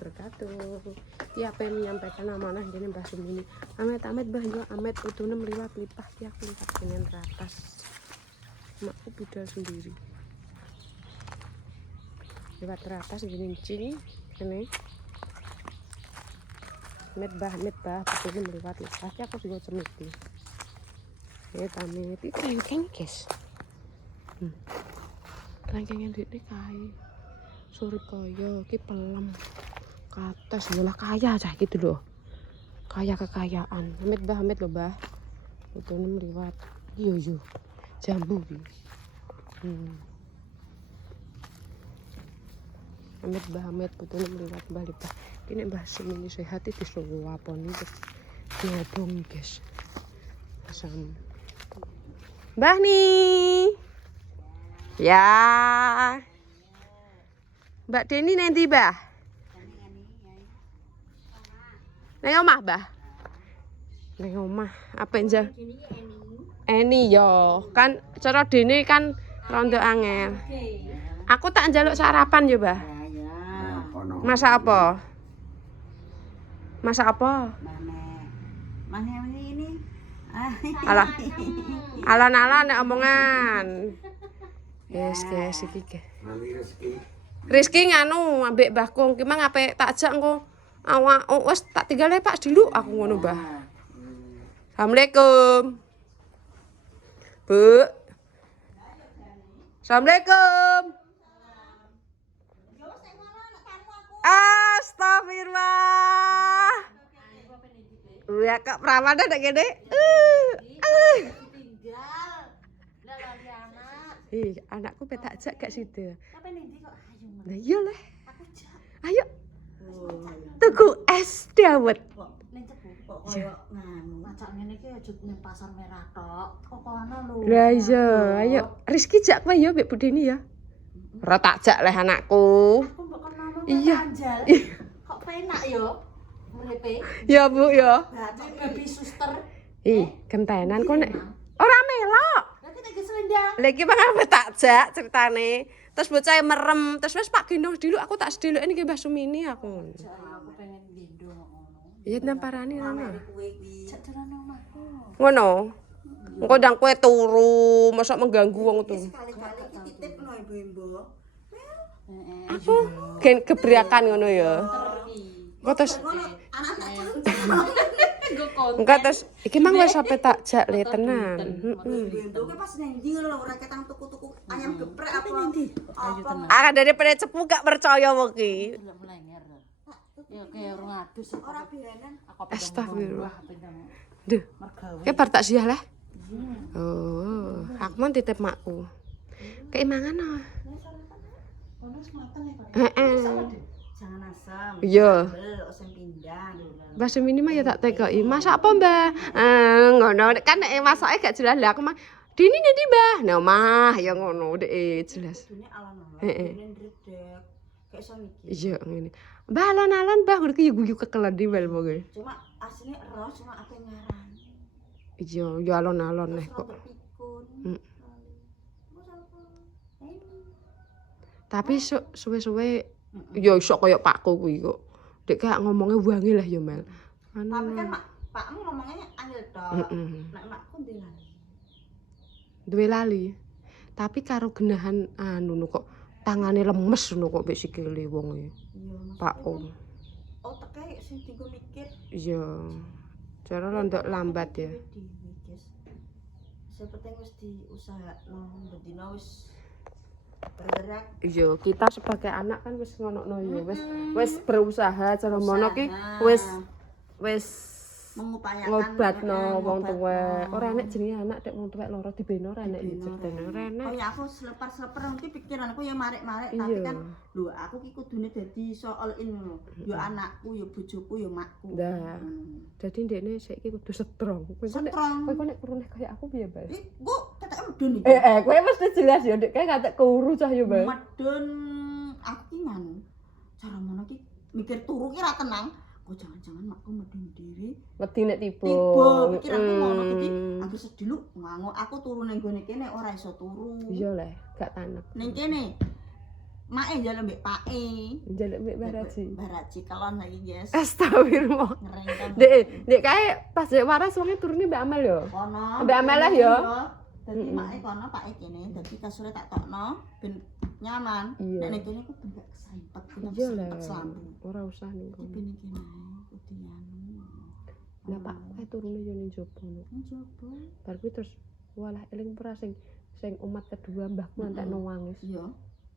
wabarakatuh. Ki apa yang menyampaikan amanah ini Mbah Sumini. Amit-amit Mbah yo amit utune mliwat lipah ki aku liwat dengan ratas. Makku budal sendiri. Lewat ratas gini cing kene. Mit bah utune mliwat lipah ki aku juga cemiti. Pamit iki kengkeng guys. Kengkengan ndek kae. Surip kaya ki pelem. Kates bola kaya cah gitu loh. Kaya kekayaan. Amit lho, Mbah. Utune mliwat. Yo. Jambu ki. Amit utune mliwat Mbah Lipah. Ki nek Mbah Sumini sehat iki disuwaponi terus diobong, guys. Asam. Mbah nih. Ya. Mbak Deni nanti, Mbah. Neng omah, Mbah. Neng omah. Apa enjang? Eni yo. Kan cara Deni kan rondo angel. Aku tak njaluk sarapan yo, Mbah. Masak apa? Masak apa? Mana ini? Alah. Alon-alon nek omongan. Yes, guys, iki guys. Rizky nganu ambek Mbah Kung ki mang ape tak jak engko awak wis tak tinggal Pak dulu aku ngono, Mbah. Assalamualaikum. Bu. Assalamualaikum. Astagfirullah. Ya kok perawan nek kene. Anakku petak jak gak sida. Apa nih kok ayo. Lah iya lah. Ayo. Tuku es dawet. Kok ning cepu kok koyo nganu. Macak ngene iki aja ning pasar merah tok. Kok ana lho. Lah iya, ayo. Rizky jak kowe ya Mbak Budeni ya. Ora tak jak leh anakku. Aku mbok kenal Iya. Anjal. Kok penak yo. Uripe. Ya Bu ya. Berarti baby suster. Gentenan kok nek ora melok. Lah kita ge selendang. Lah iki mang apa tak jak ceritane. Terus bocah merem, terus wis Pak gendong dulu aku tak sedelok iki Mbah Sumini aku. Aku pengen gendong ngono. Iya namparani ana. Cak dolan omahku. Ngono. Engko ndang kowe turu, mosok mengganggu wong tuh. Kali-kali iki titip no ibu-ibu. Aku gen kebriakan ngono ya. Kok terus enggak terus iki mang wis sampe tak jak le tenan. Ibu-ibu ki pas nang ndi lho ora ketang tuku-tuku ayam geprek apa nanti. Ayo tenan. Ah daripada cepu gak percaya wong ki. Ya kayak urung adus ora bianan. Astagfirullah. Duh. Kayak bar tak siah lah. Oh, aku mau titip makku. Kayak mangan ah. Jangan asam. Iya. Oseng pindang. Mbah Sumini mah ya tak tekoki. Masak apa, Mbah? Ngono kan nek masake gak jelas lah aku mah. Dini ndi, Mbah? Nah, omah ya ngono dek jelas. Dene alon-alon. Dene ndredeg. Kayak iso mikir. Iya ngene. Mbah alon-alon, Mbah ngono ki guyu kekelan di bal pokoke. Cuma asline ero cuma aku ngarang. Iya, ya alon-alon nek kok. Tapi suwe-suwe ya iso kaya pakku kuwi kok. Dek gak ngomongnya wangi lah ya Mel. Tapi kan pakmu ngomongnya angel tok. Nek makku ndelani. Duwe lali. Tapi karo genahan anu kok tangane lemes ngono kok mbek sikile wong e. Iya, Pakku. Oh, teke sing dienggo mikir. Iya. Cara rondok lambat ya. Seperti wis diusahakno bendina wis bergerak. Iya, kita sebagai anak kan wis ngono ya, wis berusaha cara mono ki wis mengupayakan ngobatno wong tuwa. Ora enek jenenge anak nek wong tuwa lara dibeno ora enek ceritane. Ora enek. Kaya aku selepar-selepar nanti pikiranku ya marek-marek tapi kan lho aku ki kudune dadi so all in ngono. Ya anakku, ya bojoku, ya makku. Nah. Dadi ndekne saiki kudu strong. Kowe nek kurune kaya aku piye, Mbak? Iku tetek medun iki. Kowe mesti jelas ya, Ndek. Kae ngatek kuru cah ya, Mbak. Medun aku ki nganu. Cara ngono ki mikir turu ki ra tenang. Kok jangan-jangan makku medun dhewe. Wedi nek tiba. Pikiranku ngono iki. Aku sedhilu nganggo aku turu ning gone kene ora iso turu. Iya leh, gak tanek. Ning kene Mae njaluk mbek pake. Njaluk mbek Baraji. Baraji kelon lagi, guys. Astagfirullah. Ngerengkang. Dek kae pas dek waras wonge turune mbek Amel yo. Kono. Mbak Amel lah ya. Dadi mae kono pake kene, dadi kasure tak tokno ben nyaman. Iya. Nek kene ku ben gak kesempet, Iya lah. selambu. Ora usah ning kono. Ben iki mae kudian. Lah Pak kae turune yo ning jopo. Njobo. Bar kuwi terus walah eling ora sing umat kedua mbahku ngantekno nangis. Iya.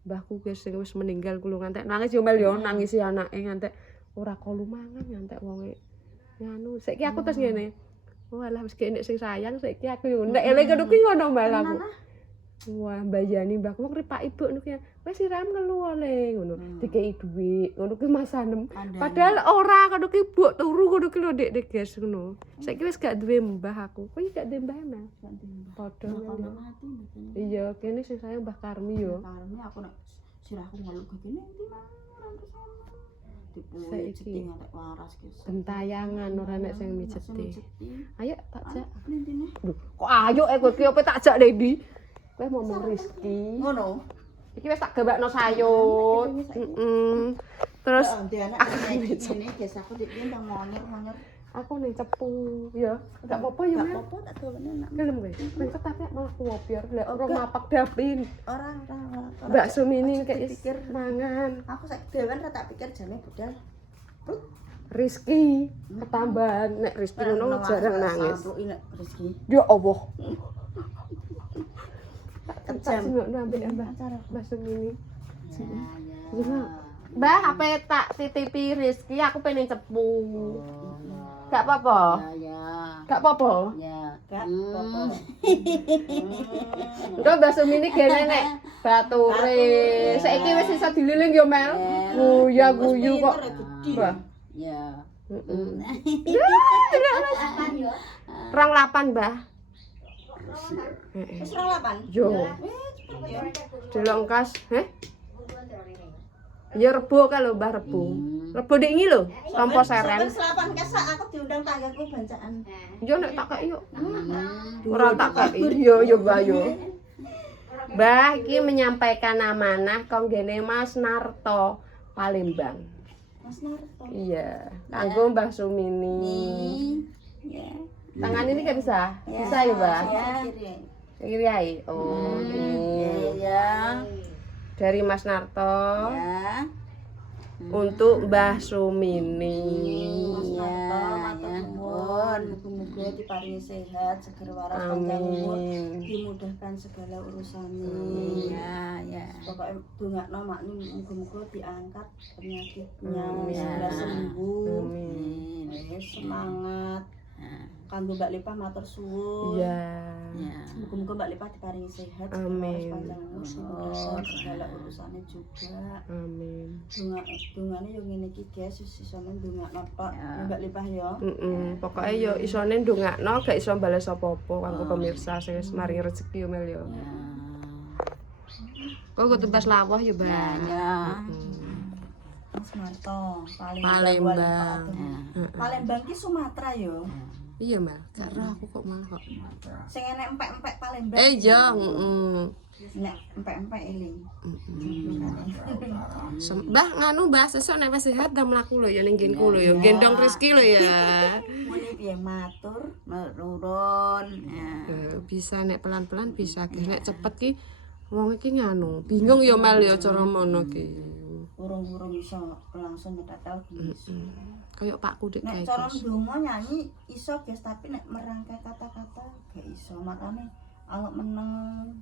Mbahku wis sing wis meninggal kulo ngantek nangis yo Mel yo nangisi anake ngantek ora kolu mangan ngantek wonge nganu. Saiki aku terus ngene. Walah wis kene sing sayang saiki aku yo nek eling ngono kuwi ngono Mel aku. Wah mbayani mbahku kok ripak ibu ngono ki. Wis siram ngelu oleh ngono. Dikei dhuwit ngono ki Mas Sanem. Padahal ora ngono ki Bu turu ngono ki lho Dik guys ngono. Saiki wis gak duwe mbah aku. Kowe gak duwe mbah Mel. Padha iya kene sing sayang Mbah Karmi yo. Karmi aku nek sirahku ngeluk kene ndi mah Saiki ngantek waras guys. gentayangan ora nek sing mijeti. Ayo tak jak. Lintine. Lho, kok ayo kowe ki opo tak jak nek ndi? Kowe ngomong Rizki. Ngono. Iki wis tak gawekno sayur. Terus aku ini guys aku dipin nang monyor-monyor. aku ning cepu ya. Enggak apa-apa ya, Gak Mel. apa-apa tak dolene nak. Gelem kowe. Mencet tapi malah kuwopior. Lek ora mapak dapin. Ora. Mbak Sumini kayak pikir mangan. aku sak dewan ra tak pikir jane budal. Rizki ketambahan nek Rizki ngono jarang nangis. Ini Rizki. Ya Allah. Kejam. Ambil Mbak Sumini. Ya. Mbak, HP tak titipi Rizki, aku pengen cepu. Gak apa-apa? Ya. Gak apa-apa? Ya. Gak apa-apa. Engko Mbak Sumini gene nek bature. Saiki wis iso dililing yo, Mel. Guyu kok. Mbah. Ya. Rong 8, Mbah. Wis 8. Yo. Delok kas, heh? Ya rebo ka lho, Mbah rebo. Rebo dik iki lho, tompo seren. Selapan kesak aku diundang tanggaku bancaan. Yo nek tak kei yo. Ora tak kei. Yo Mbah yo. Mbah iki menyampaikan amanah konggene Mas Narto Palembang. Mas Narto. Iya, kanggo Mbah Sumini. Ya. Tangan ini kan bisa? Bisa ya, Mbah? Ya. Kiri ae. Oh, ini. Ya. Dari Mas Narto Ya. untuk Mbah Sumini. Mas Narto, matur nuwun. Muga-muga diparingi sehat, seger waras, panjang umur, Amin. dimudahkan segala urusannya. Ya. Pokoknya dongakno makni muga-muga diangkat penyakitnya, segera sembuh. Amin. Wis semangat. Kanggo Mbak Lipah matur suwun. Iya. Muga-muga Mbak Lipah diparingi sehat, Amin. panjang umur, dimudahkan segala urusannya juga. Amin. Dongane yo ngene iki guys, wis iso ndongakno tok Mbak Lipah yo. Pokoke yo isone ndongakno gak iso bales apa-apa kanggo pemirsa sing wis maringi rezeki yo Mel yo. Kok kudu bas lawah yo, Mbak. Ya. Mas Marto, Palembang. Palembang ki Sumatera yo. Iya, Mel. Gak roh aku kok malah kok. Sing enek empek-empek Palembang. Iya, Nek empek-empek eling. Mbah nganu Mbah sesuk nek wis sehat ndang mlaku lho ya ning nggenku lho ya. Gendong Rizki lho ya. Muni piye matur, nurun. Bisa nek pelan-pelan bisa ge nek cepet ki wong iki nganu. Bingung ya Mel ya cara mono ki. Urung-urung iso langsung nyetetel bisa. Kayak Pakku dek Nek kae. cara ndonga nyanyi iso guys, tapi nek merangkai kata-kata gak iso. Makane anggap meneng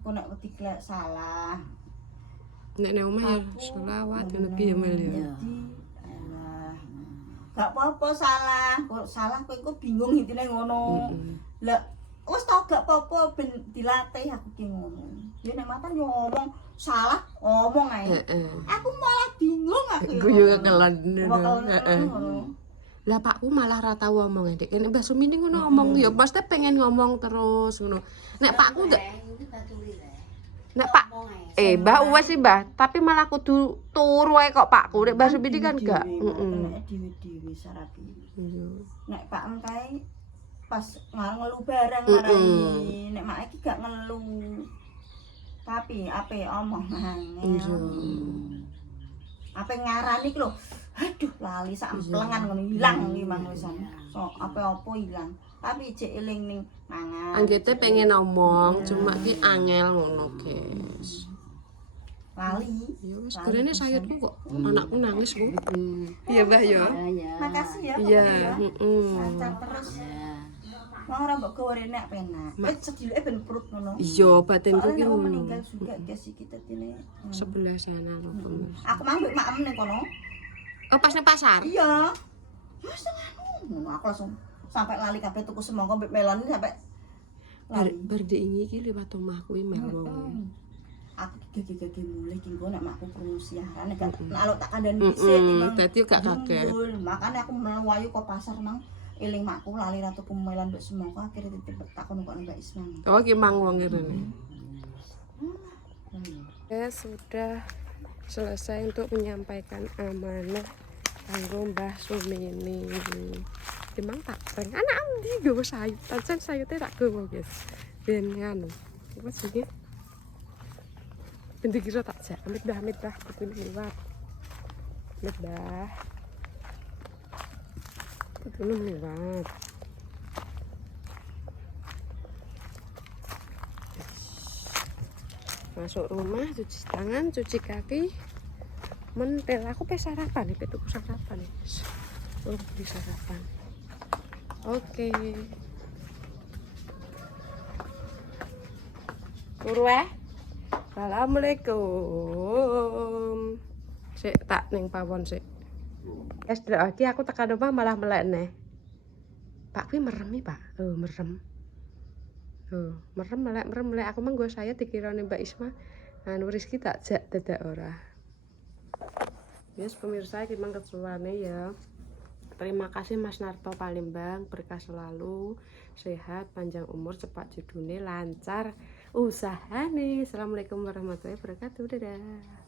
kok nek wedi klek salah. Nek nek omah ya selawat ngono ki ya Mel ya. Alah. Gak apa-apa salah. Kok salah kowe engko bingung intine ngono. Lah wis tau gak apa-apa ben dilatih aku ki ngono. Ya nek matan yo ngomong salah, ngomong ae. Aku malah bingung aku yo. Guyu kekelan. Heeh. Lah Pakku malah ra tau omong Dek. Nek Mbah Sumini ngono ngomong ya pasti pengen ngomong terus ngono. Nek Pakku ndak Nek Pak Mbah wes sih Mbah, tapi malah kudu turu ae kok Pakku. Nek Mbah Sumini kan gak. Nek dhewe-dhewe sarapi. Iya. Nek Pak kae pas ngelu bareng marani. Nek mak iki gak ngelu. Tapi ape omong Iya. angel. Ape ngarani iki lho. Aduh lali sak emplengan ngono ilang iki mang wisan. So apa-apa ilang. Tapi jek eling ning mangan. Anggete pengen ngomong, cuma ki angel ngono, guys. Lali. Ya wis gerene sayutku kok anakku nangis kok. Iya, Mbah ya. Makasih ya. Iya, pokoknya ya. heeh. Lancar terus. Mau ora mbok gawe nek penak. Sedileke ben perut ngono. Iya, batinku ki Soalnya mau meninggal juga guys iki tetine. sebelah sana lho, pemirsa. Aku mang mbek makem ning kono. Oh, pas nang pasar. Iya. Wis ngono aku langsung sampai lali kabeh tuku semangka mbek melon sampai Bar diingi iki liwat omahku iki meh wong. aku gege-gege mulai ki engko nek makku krungu siaran nek alok tak kandhani dhisik timbang. Dadi gak kaget. Makane aku mlayu ke pasar nang eling makku lali ra tuku melon mbek semangka akhire titip takon kok Mbak Isma. Oh, ki mang wong rene. Ya sudah selesai untuk menyampaikan amanah kanggo Mbah Sumini. Dimang tak prank anak ndi nggawa sayur, tancen sayute tak gawa, guys. Ben nganu. Wes iki. Ben dikira tak jak, amit dah, kudu liwat. Amit dah. Kudu liwat. Masuk rumah, cuci tangan, cuci kaki, mentel. Aku pe sarapan nih, tuku sarapan nih. Oh, beli sarapan. Oke. Turu Assalamualaikum. Sik tak ning pawon sik. Es lagi aku tekan rumah malah melek neh. Pak kuwi merem iki, Pak. Oh, merem. Merem melek aku mah nggo saya dikirane Mbak Isma. Anu Rizky tak jak dadak ora. Yes, pemirsa iki mang kesuwane ya. Terima kasih Mas Narto Palembang, berkah selalu, sehat, panjang umur, cepat judune, lancar usahane. Assalamualaikum warahmatullahi wabarakatuh. Dadah.